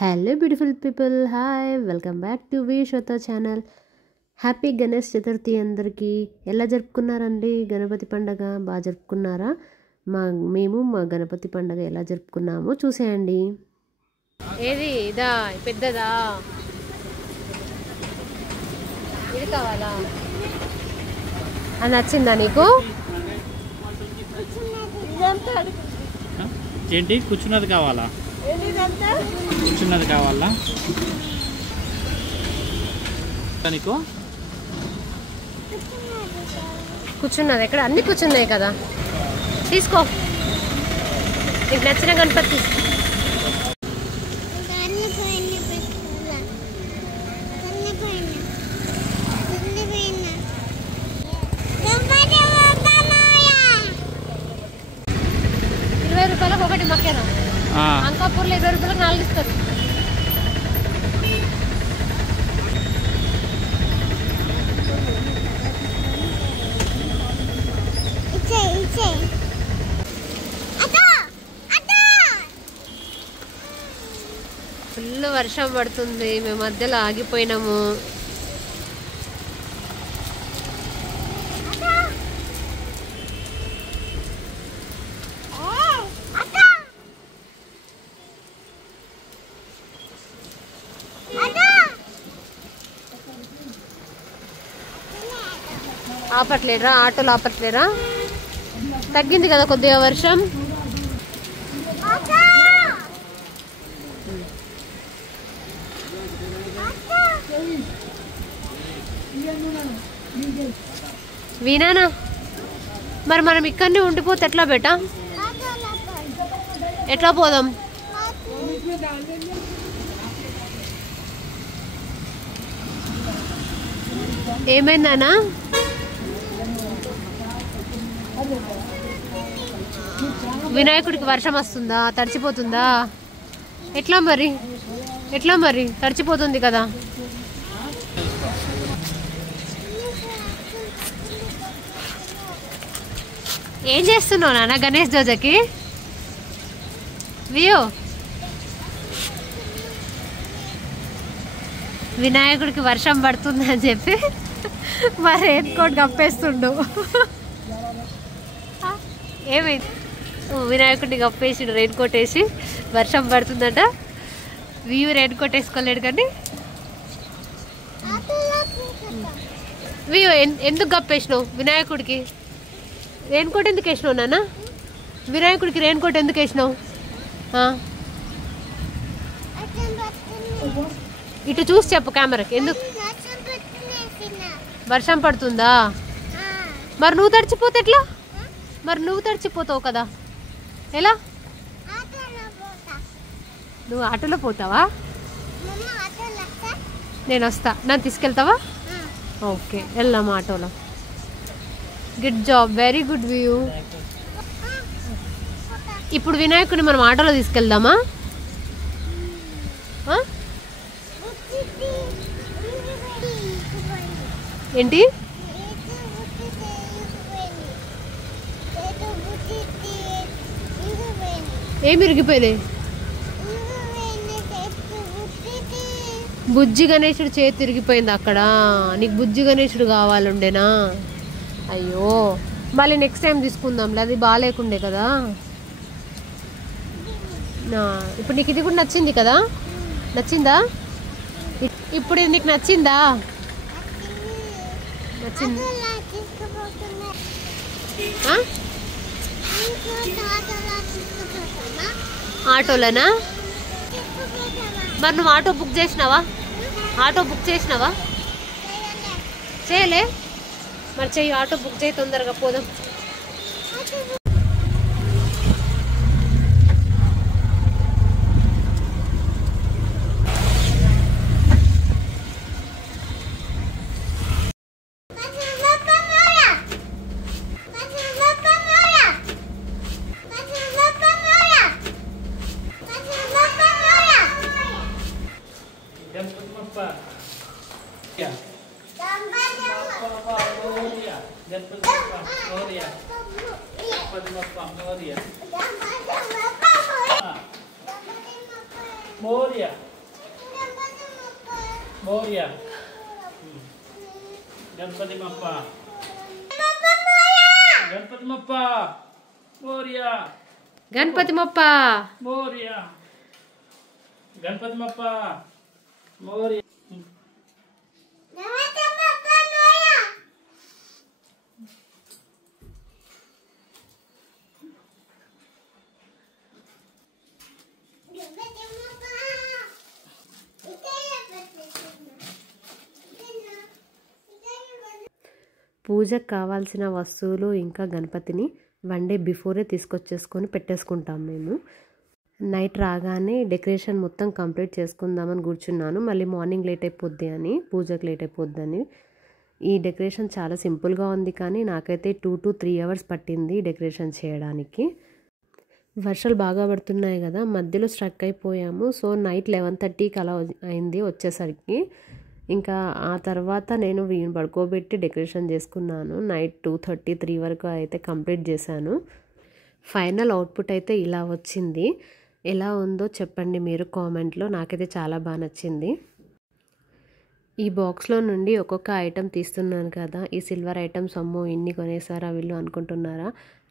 Hello beautiful people, hi, welcome back to వీషోతో channel. Happy Ganesh Chaturthi అందరికీ. ఎలా జరుపుకున్నారండి గణపతి పండగ? బాగా జరుపుకున్నారా? మేము మా గణపతి పండగ ఎలా జరుపుకున్నామో చూసేయండి. ఏది ఇదా పెద్దదా? ఇది కావాలా? అది నచ్చిందా నీకు? ఏంటి కూర్చున్నది కావాలా? కూర్చున్నది కావాలా నీకు? కూర్చున్నది ఎక్కడ? అన్ని కూర్చున్నాయి కదా, తీసుకో. నీకు నచ్చిన గణపతి. రూపాయలకు ఒకటి మక్కేరా? అంకాపూర్లో 20 రూపాయలకు 4 ఇస్తారు. ఫుల్ వర్షం పడుతుంది, మేము మధ్యలో ఆగిపోయినాము. ఆపట్లేరా? ఆటోలు ఆపట్లేరా? తగ్గింది కదా కొద్దిగా వర్షం. వినానా? మరి మనం ఇక్కడనే ఉండిపోతే ఎట్లా బేటా? ఎట్లా పోదాం? ఏమైందానా? వినాయకుడికి వర్షం వస్తుందా? తడిచిపోతుందా? ఎట్లా మరి? ఎట్లా మరి? తడిచిపోతుంది కదా. ఏం చేస్తున్నావు నాన్న గణేష్ జోజకి? వియో, వినాయకుడికి వర్షం పడుతుంది అని చెప్పి మరి రెయిన్ కోట్ కప్పేస్తుండు. ఏమైంది? వినాయకుడిని కప్పేసి రెయిన్ కోట్ వేసి వర్షం పడుతుందట. వ్యూ రెయిన్ కోట్ వేసుకోలేడు కానీ వ్యూ ఎందుకు కప్పేసినావు? వినాయకుడికి రెయిన్ కోట్ ఎందుకు వేసినావు నాన్న? వినాయకుడికి రెయిన్ కోట్ ఎందుకు వేసినావు? ఇటు చూసి చెప్పు కెమెరాకి. ఎందుకు వర్షం పడుతుందా? మరి నువ్వు తడిచిపోతే ఎట్లా? మరి నువ్వు తడిచిపోతావు కదా, ఎలా? నువ్వు ఆటోలో పోతావా? నేను వస్తా, నన్ను తీసుకెళ్తావా? ఓకే, వెళ్దాం ఆటోలో. Good job, very good view. ఇప్పుడు వినాయకుడిని మనం ఆటోలో తీసుకెళ్దామా? ఏంటి? ఏమి ఇరిగిపోయినాయి? బుజ్జి గణేశుడు చేతి ఇరిగిపోయింది అక్కడ. నీకు బుజ్జి గణేశుడు కావాలండేనా? అయ్యో, మళ్ళీ నెక్స్ట్ టైం తీసుకుందాంలే, అది బాగాలేకుండే కదా. ఇప్పుడు నీకు ఇది కూడా నచ్చింది కదా? నచ్చిందా? ఇప్పుడు ఇది నీకు నచ్చిందా? నచ్చింది. ఆటోలోనా? మరి నువ్వు ఆటో బుక్ చేసినావా? ఆటో బుక్ చేసినావా? చేయలే? మరి చెయ్యి, ఆటో బుక్ చేయి, తొందరగా పోదాం. Moria. మోరియా. గణపతి బప్ప గణపతి బప్ప మోరియా. గణపతి మొప్ప మోరియా. గణపతి బప్ప మోరియా. పూజకు కావాల్సిన వస్తువులు ఇంకా గణపతిని 1 డే బిఫోరే తీసుకొచ్చేసుకొని పెట్టేసుకుంటాం మేము. నైట్ రాగానే డెకరేషన్ మొత్తం కంప్లీట్ చేసుకుందామని కూర్చున్నాను. మళ్ళీ మార్నింగ్ లేట్ అయిపోద్ది అని, పూజకు లేట్ అయిపోద్ది అని. ఈ డెకరేషన్ చాలా సింపుల్గా ఉంది, కానీ నాకైతే 2 to 3 hours పట్టింది డెకరేషన్ చేయడానికి. వర్షాలు బాగా పడుతున్నాయి కదా, మధ్యలో స్ట్రక్ అయిపోయాము. సో నైట్ 11:30కి అలా అయింది వచ్చేసరికి. ఇంకా ఆ తర్వాత నేను వీణు పడుకోబెట్టి డెకరేషన్ చేసుకున్నాను. నైట్ 2:30, 3 వరకు అయితే కంప్లీట్ చేశాను. ఫైనల్ అవుట్పుట్ అయితే ఇలా వచ్చింది. ఎలా ఉందో చెప్పండి మీరు కామెంట్లో. నాకైతే చాలా బాగా నచ్చింది. ఈ బాక్స్లో నుండి ఒక్కొక్క ఐటెం తీస్తున్నాను కదా, ఈ సిల్వర్ ఐటమ్స్ అమ్మో ఇన్ని కొనేసారా వీళ్ళు అనుకుంటున్నారా?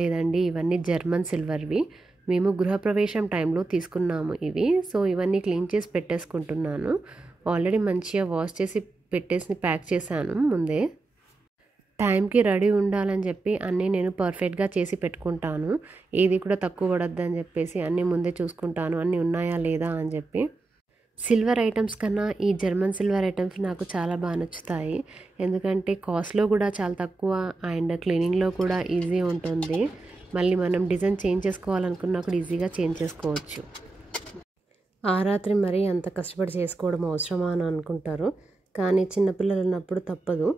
లేదండి, ఇవన్నీ జర్మన్ సిల్వర్వి. మేము గృహప్రవేశం టైంలో తీసుకున్నాము ఇవి. సో ఇవన్నీ క్లీన్ చేసి పెట్టేసుకుంటున్నాను. ఆల్రెడీ మంచిగా వాష్ చేసి పెట్టేసి ప్యాక్ చేశాను ముందే. టైంకి రెడీ ఉండాలని చెప్పి అన్నీ నేను పర్ఫెక్ట్గా చేసి పెట్టుకుంటాను. ఏది కూడా తక్కువ పడద్దని చెప్పేసి అన్నీ ముందే చూసుకుంటాను, అన్నీ ఉన్నాయా లేదా అని చెప్పి. సిల్వర్ ఐటమ్స్ కన్నా ఈ జర్మన్ సిల్వర్ ఐటమ్స్ నాకు చాలా బాగా నచ్చుతాయి. ఎందుకంటే కాస్ట్లో కూడా చాలా తక్కువ అండ్ క్లీనింగ్లో కూడా ఈజీ ఉంటుంది. మళ్ళీ మనం డిజైన్ చేంజ్ చేసుకోవాలనుకున్నా కూడా ఈజీగా చేంజ్ చేసుకోవచ్చు. ఆ రాత్రి మరీ అంత కష్టపడి చేసుకోవడం అవసరమా అని అనుకుంటారు, కానీ చిన్నపిల్లలు ఉన్నప్పుడు తప్పదు.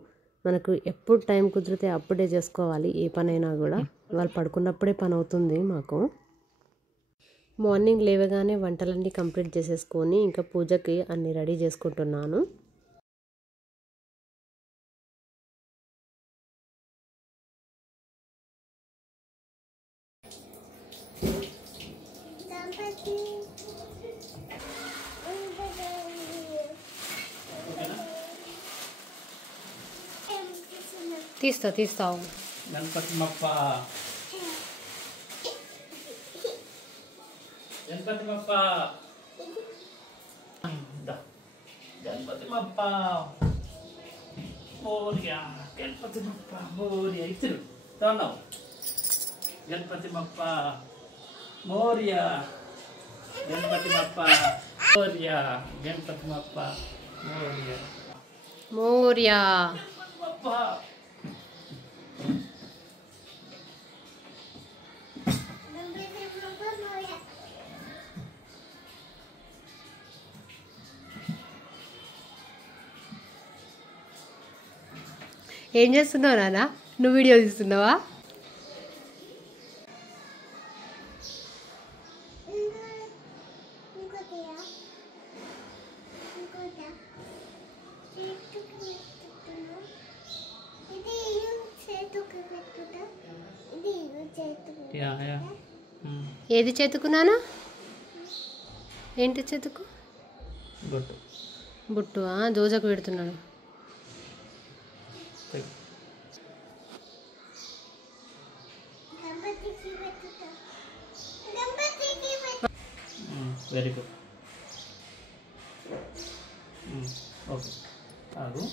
మనకు ఎప్పుడు టైం కుదిరితే అప్పుడే చేసుకోవాలి. ఏ పనైనా కూడా వాళ్ళు పడుకున్నప్పుడే పని అవుతుంది మాకు. మార్నింగ్ లేవగానే వంటలన్నీ కంప్లీట్ చేసేసుకొని ఇంకా పూజకి అన్నీ రెడీ చేసుకుంటున్నాను. తీస్తావు గణపతి బప్ప గణపతి బప్ప గణపతి బప్ప మోరియా. గణపతి బప్ప మోరియా. ఇచ్చారు తన్నావు. గణపతి బప్ప మోరియా. గణపతి బప్ప మోరియా. గణపతి బప్ప మోరియా. మోరియా. బప్ప ఏం చేస్తున్నావు నాన్న? నువ్వు వీడియో తీస్తున్నావా? ఏది చేతుకున్నానా? ఏంటి చేతుకు? బుట్టు జోజకు పెడుతున్నాడు. Very good. ఓకే ఆగు.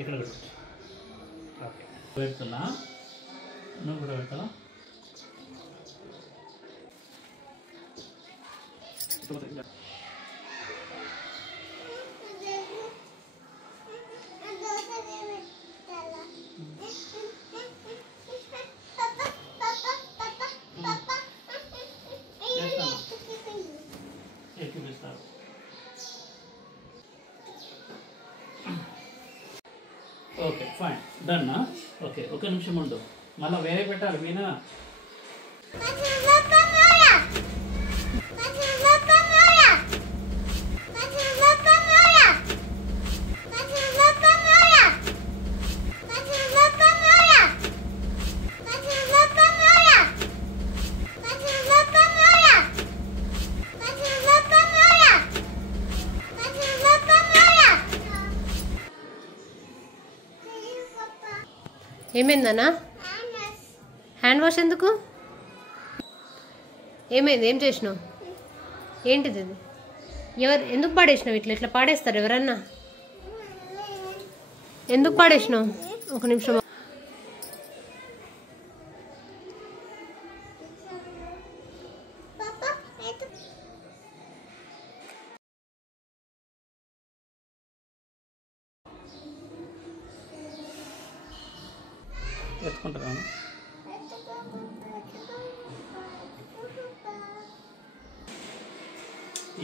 ఇక్కడ పెట్టు. ఓకే పెడుతున్నా. నువ్వు కూడా పెడతావా? చూపిస్తారు. Okay fine డన్నా. ఓకే ఒక నిమిషం ఉండు, మళ్ళీ వేరే పెట్టాలి. మీనా ఏమైందన్నా? హ్యాండ్ వాష్ ఎందుకు? ఏమైంది? ఏం చేసినావు? ఏంటిది ఇది? ఎందుకు పాడేసినావు? ఇట్లా ఇట్లా పాడేస్తారు ఎవరన్నా? ఎందుకు పాడేసినావు? ఒక నిమిషం. ఎత్తుకుంటారా?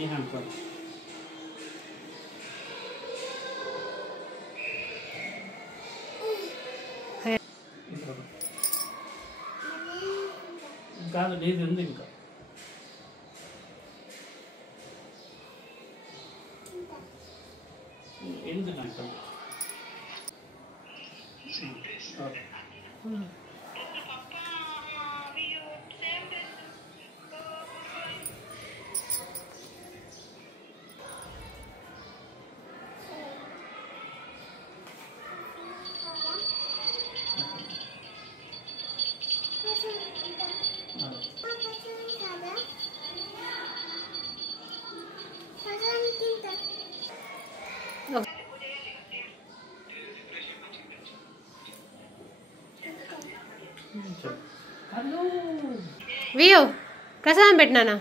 ఈ హ్యాండ్ పర్ కాదు, లేదు ఉంది ఇంకా. ఎందుకు అంటే వియో ప్రసాదం పెట్టినానా?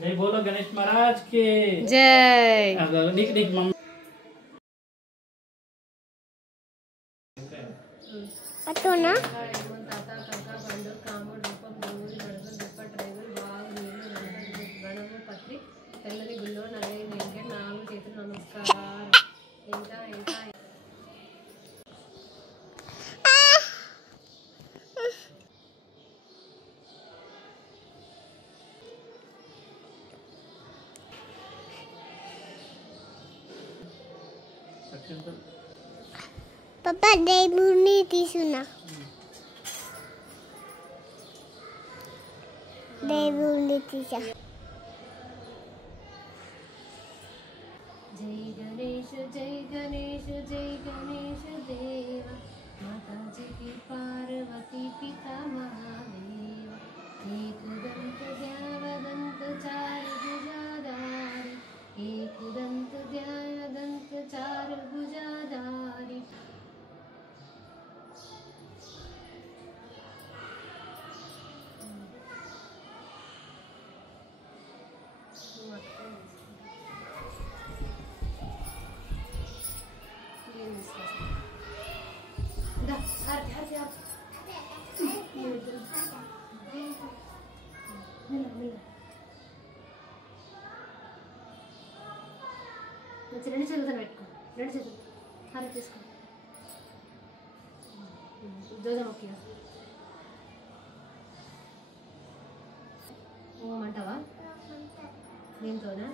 జై బోలో గణేష్ మహారాజ్ కి జై. నీకు నీకు మమ్మీ పట్టునా తెల్లని గుళ్ళో నల్లని వెంకట నాలుగు చేతులు నమస్కారం. ఇంకా ఇంకా పాపా దేవుని తీసుకున్నా దేవుని తీసా. जय गणेश जय गणेश जय गणेश देव माताजी की पार्वती पिता महादेव एक दंत द्यावदंत चार भुजाधारी एक दंत द्यावदंत चार भुजाधारी రెండు చేతులతో పెట్టుకో. రెండు చేతులు హార తీసుకో. జోజమ్మకి ఓమంటావా? దీంతోనా?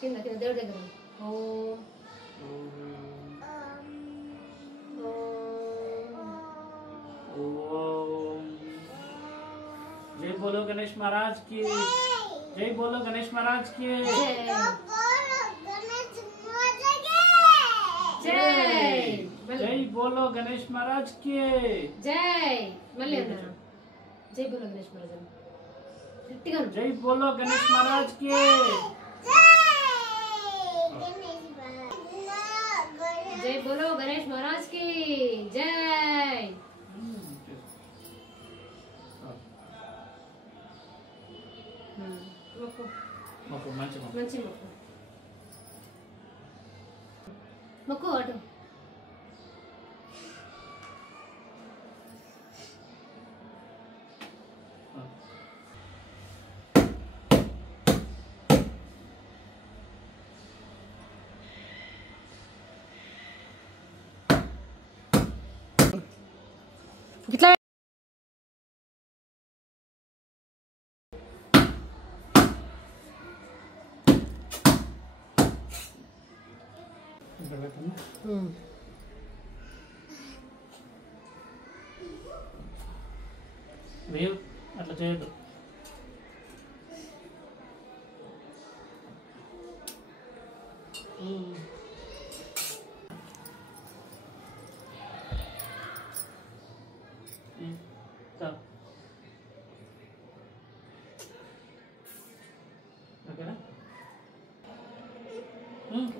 కింద కింద దేవుడి దగ్గర ఓం जय बोलो गणेश महाराज की जय बोलो गणेश महाराज की जय बोलो गणेश महाराज की जय मल्ली अన్నారు जय बोलो गणेश महाराज గట్టిగా जय बोलो गणेश महाराज की जय बोलो गणेश महाराज की जय మొక్కు మంచి మొక్కు మంచి మొక్కు మొక్కు అటు ఇట్లా వేవ్ అట్లా చేయొద్దు.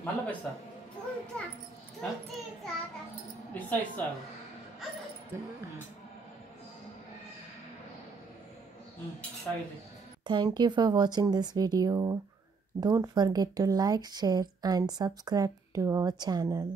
మళ్ళీ ఇస్తా ఇస్తా తాగితే. Thank you for watching this video. Don't forget to like, share and subscribe to our channel.